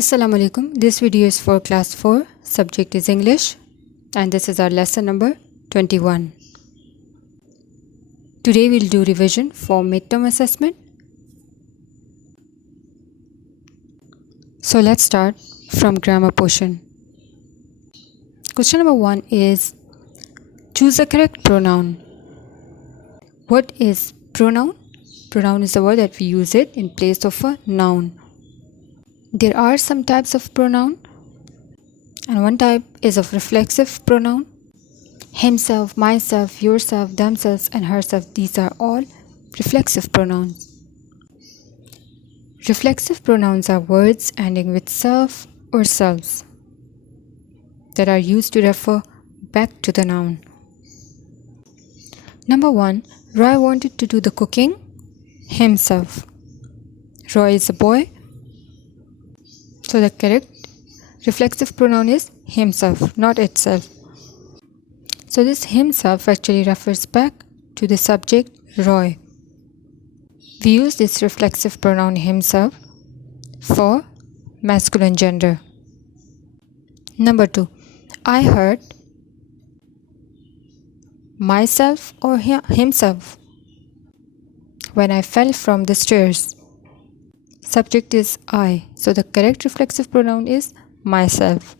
Assalamu alaikum. This video is for class 4. Subject is English and this is our lesson number 21. Today we'll do revision for midterm assessment. So let's start from grammar portion. Question number 1 is choose the correct pronoun. What is pronoun? Pronoun is the word that we use it in place of a noun. There are some types of pronoun, and one type is of reflexive pronoun. Himself, myself, yourself, themselves, and herself, these are all reflexive pronouns. Reflexive pronouns are words ending with self or selves that are used to refer back to the noun. Number 1, Roy wanted to do the cooking himself. Roy is a boy. So the correct reflexive pronoun is himself, not itself. So this himself actually refers back to the subject Roy. We use this reflexive pronoun himself for masculine gender. Number 2, I hurt myself or himself when I fell from the stairs. Subject is I, so the correct reflexive pronoun is myself.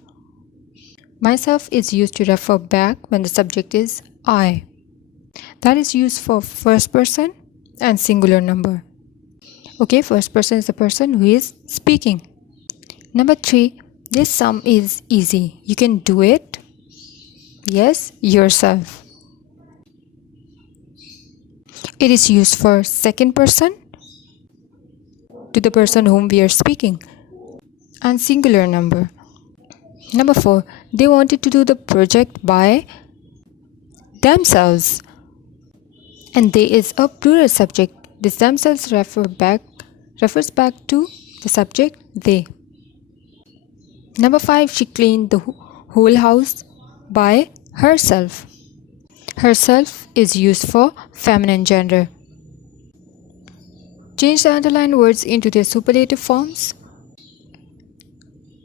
Myself is used to refer back when the subject is I. That is used for first person and singular number. Okay, first person is the person who is speaking. Number 3, this sum is easy. You can do it. Yes, yourself. It is used for second person to the person whom we are speaking, and singular number. Number 4, they wanted to do the project by themselves, and they is a plural subject. This themselves refers back to the subject they. Number 5, she cleaned the whole house by herself. Herself is used for feminine gender. Change the underlined words into their superlative forms.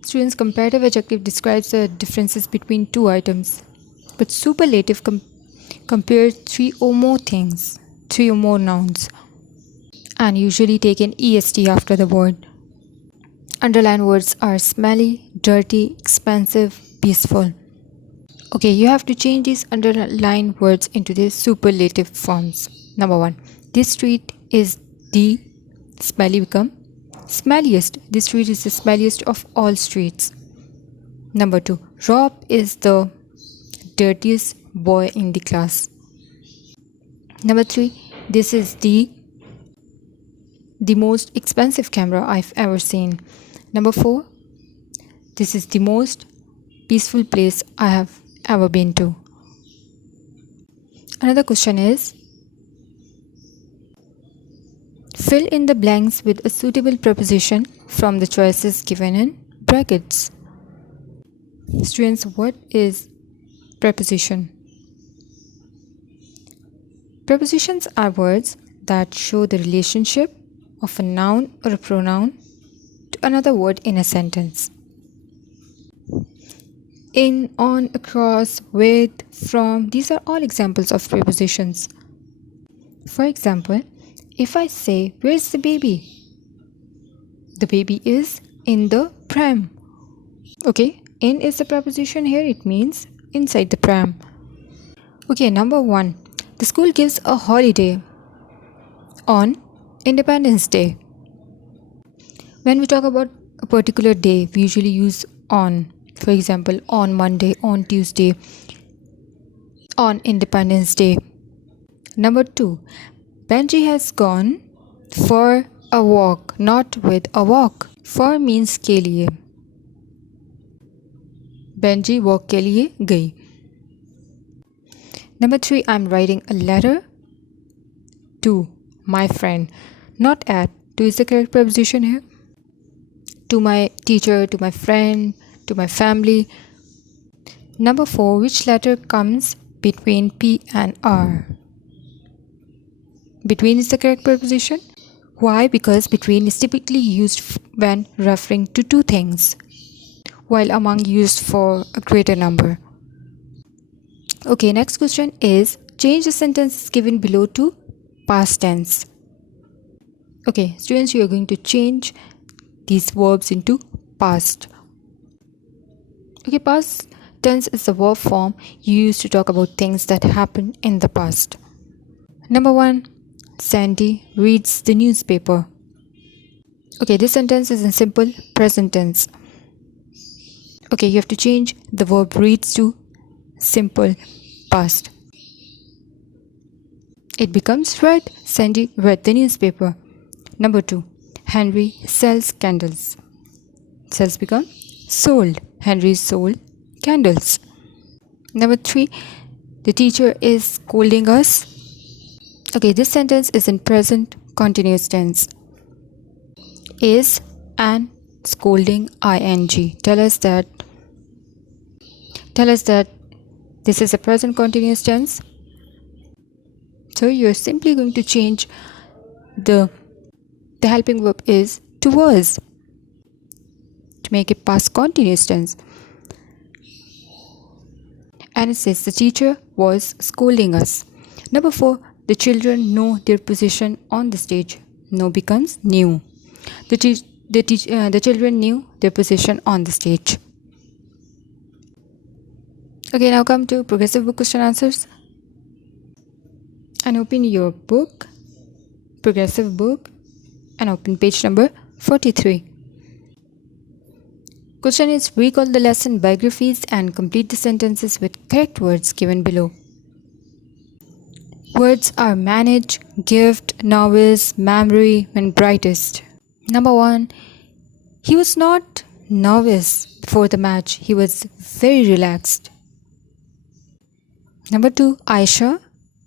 Students, comparative adjective describes the differences between two items, but superlative compares 3 or more things, 3 or more nouns, and usually take an est after the word. Underlined words are smelly, dirty, expensive, peaceful. Okay, you have to change these underlined words into their superlative forms. Number 1, this street is the smelly become smelliest. This street is the smelliest of all streets. Number 2, Rob is the dirtiest boy in the class. Number 3, this is the most expensive camera I've ever seen. Number 4, this is the most peaceful place I have ever been to. Another question is, fill in the blanks with a suitable preposition from the choices given in brackets. Students, what is preposition? Prepositions are words that show the relationship of a noun or a pronoun to another word in a sentence. In, on, across, with, from, these are all examples of prepositions. For example, if I say, where's the baby? The baby is in the pram. Okay, in is the preposition here. It means inside the pram. Okay, number 1, the school gives a holiday on Independence Day. When we talk about a particular day, we usually use on. For example, on Monday, on Tuesday, on Independence Day. Number 2, Benji has gone for a walk, not with a walk. For means के लिए. Benji walk के लिए गई. Number 3, I'm writing a letter to my friend, not at. To is the correct preposition here. To my teacher, to my friend, to my family. Number 4, which letter comes between P and R? Between is the correct preposition. Why? Because between is typically used when referring to two things, while among used for a greater number. Okay, next question is change the sentences given below to past tense. Okay, students, you are going to change these verbs into past. Okay, past tense is the verb form used to talk about things that happened in the past. Number 1, Sandy reads the newspaper. Okay, this sentence is in simple present tense. Okay, you have to change the verb reads to simple past. It becomes read. Sandy read the newspaper. Number 2, Henry sells candles. Sells become sold. Henry sold candles. Number 3, the teacher is scolding us. Okay, this sentence is in present continuous tense. Is and scolding ing. Tell us that this is a present continuous tense. So you're simply going to change the helping verb is to was to make it past continuous tense. And it says the teacher was scolding us. Number 4, the children know their position on the stage. Know becomes knew. The children knew their position on the stage. Okay, now come to progressive book question answers. And open your book, progressive book, and open page number 43. Question is recall the lesson biographies and complete the sentences with correct words given below. Words are manage, gift, novice, memory, and brightest. Number 1, he was not nervous before the match. He was very relaxed. Number 2, Aisha,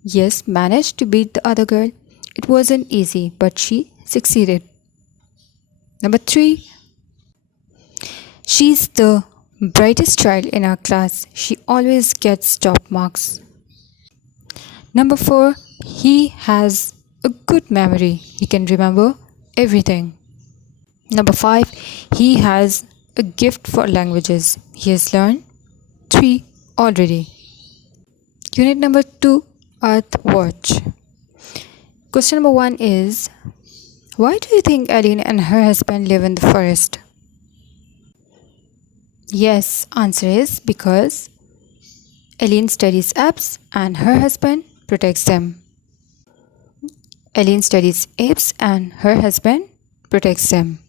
yes, managed to beat the other girl. It wasn't easy, but she succeeded. Number 3, she's the brightest child in our class. She always gets top marks. Number 4, he has a good memory. He can remember everything. Number 5, he has a gift for languages. He has learned 3 already. Unit number 2, Earth Watch. Question number 1 is, why do you think Aline and her husband live in the forest? Yes, answer is because Aline studies apes and her husband protects them. Aline studies apes and her husband protects them.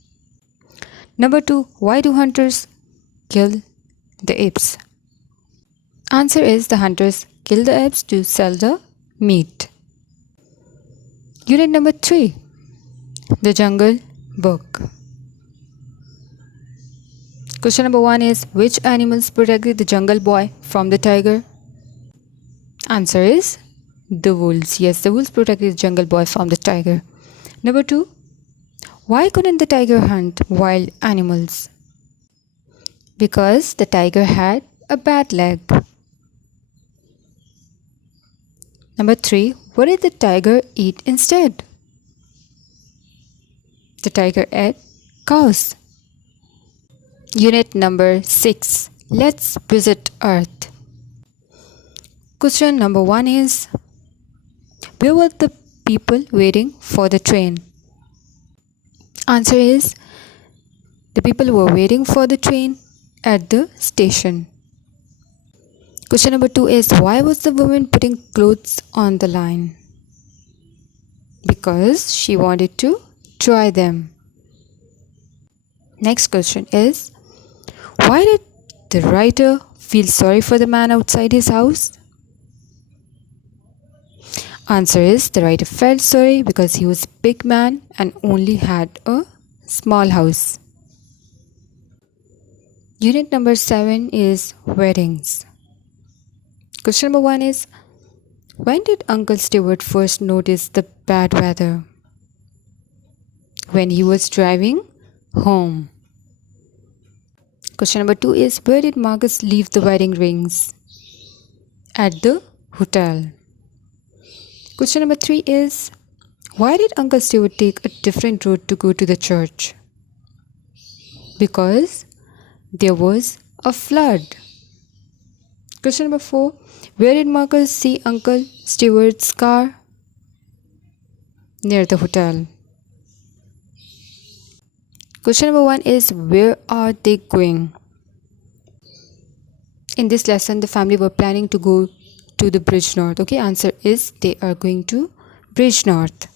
Number 2, why do hunters kill the apes? Answer is the hunters kill the apes to sell the meat. Unit number 3, the Jungle Book. Question number 1 is, which animals protected the jungle boy from the tiger? Answer is the wolves. Yes, the wolves protected the jungle boy from the tiger. Number 2, why couldn't the tiger hunt wild animals? Because the tiger had a bad leg. Number 3, what did the tiger eat instead? The tiger ate cows. Unit number 6, let's visit Earth. Question number 1 is, where were the people waiting for the train? Answer is, the people were waiting for the train at the station. Question number 2 is, why was the woman putting clothes on the line? Because she wanted to dry them. Next question is, why did the writer feel sorry for the man outside his house? Answer is, the writer felt sorry because he was a big man and only had a small house. Unit number 7 is weddings. Question number 1 is, when did Uncle Stewart first notice the bad weather? When he was driving home. Question number 2 is, where did Marcus leave the wedding rings? At the hotel. Question number 3 is, Why did Uncle Stewart take a different route to go to the church? Because there was a flood. Question number 4. Where did Marcus see Uncle Stewart's car? Near the hotel. Question number 1 is, where are they going? In this lesson, the family were planning to go to the Bridge North. Okay, answer is they are going to Bridge North.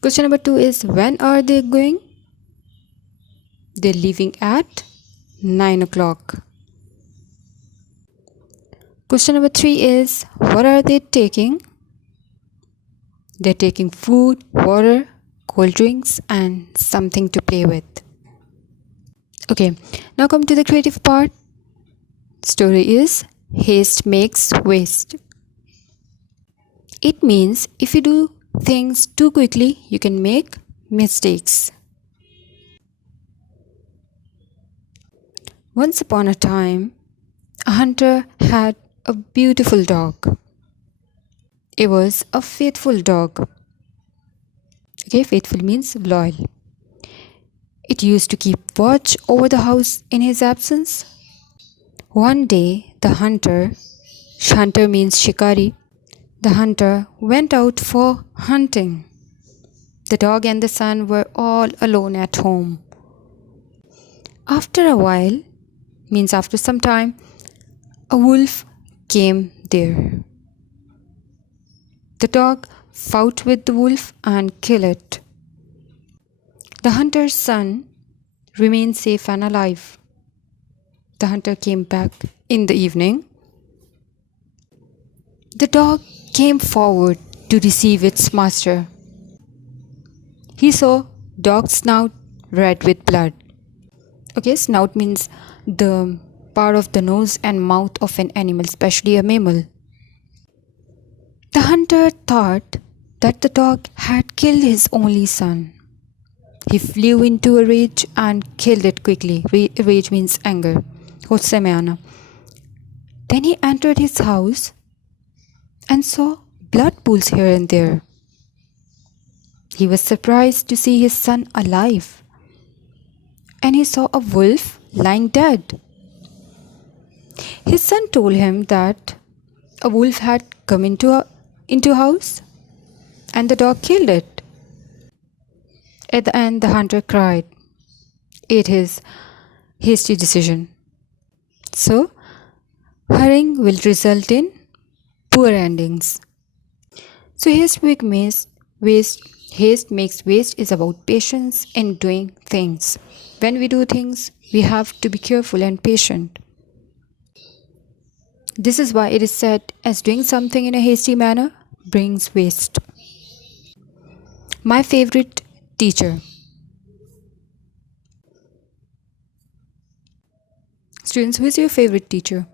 Question number 2 is, when are they going? They're leaving at 9 o'clock. Question number 3 is, what are they taking? They're taking food, water, cold drinks, and something to play with. Okay, now come to the creative part. Story is, haste makes waste. It means if you do things too quickly, you can make mistakes. Once upon a time, a hunter had a beautiful dog. It was a faithful dog. Okay, faithful means loyal. It used to keep watch over the house in his absence. One day, the hunter means shikari, the hunter went out for hunting. The dog and the son were all alone at home. After a while, means after some time, a wolf came there. The dog fought with the wolf and killed it. The hunter's son remained safe and alive. The hunter came back in the evening. The dog came forward to receive its master. He saw dog's snout red with blood. Okay, snout means the part of the nose and mouth of an animal, especially a mammal. The hunter thought that the dog had killed his only son. He flew into a rage and killed it quickly. Rage means anger. Then he entered his house and saw blood pools here and there. He was surprised to see his son alive, and he saw a wolf lying dead. His son told him that a wolf had come into a house and the dog killed it. At the end, the hunter cried at his hasty decision. So, hurrying will result in poor endings. So, haste makes waste is about patience in doing things. When we do things, we have to be careful and patient. This is why it is said as doing something in a hasty manner brings waste. My favorite teacher. Students, who is your favorite teacher?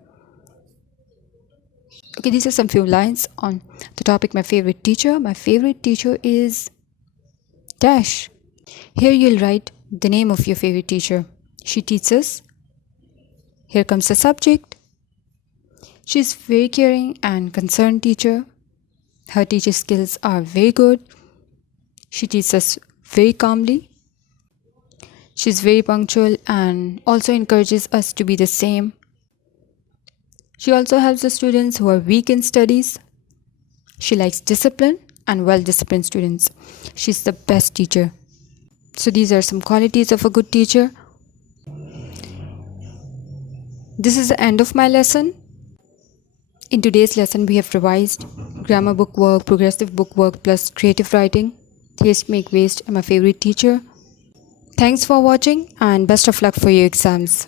Okay, these are some few lines on the topic my favorite teacher. My favorite teacher is dash. Here you'll write the name of your favorite teacher. She teaches. Here comes the subject. She's very caring and concerned teacher. Her teaching skills are very good. She teaches us very calmly. She's very punctual and also encourages us to be the same. She also helps the students who are weak in studies. She likes discipline and well-disciplined students. She's the best teacher. So these are some qualities of a good teacher. This is the end of my lesson. In today's lesson, we have revised grammar book work, progressive book work plus creative writing, haste make waste, and my favorite teacher. Thanks for watching and best of luck for your exams.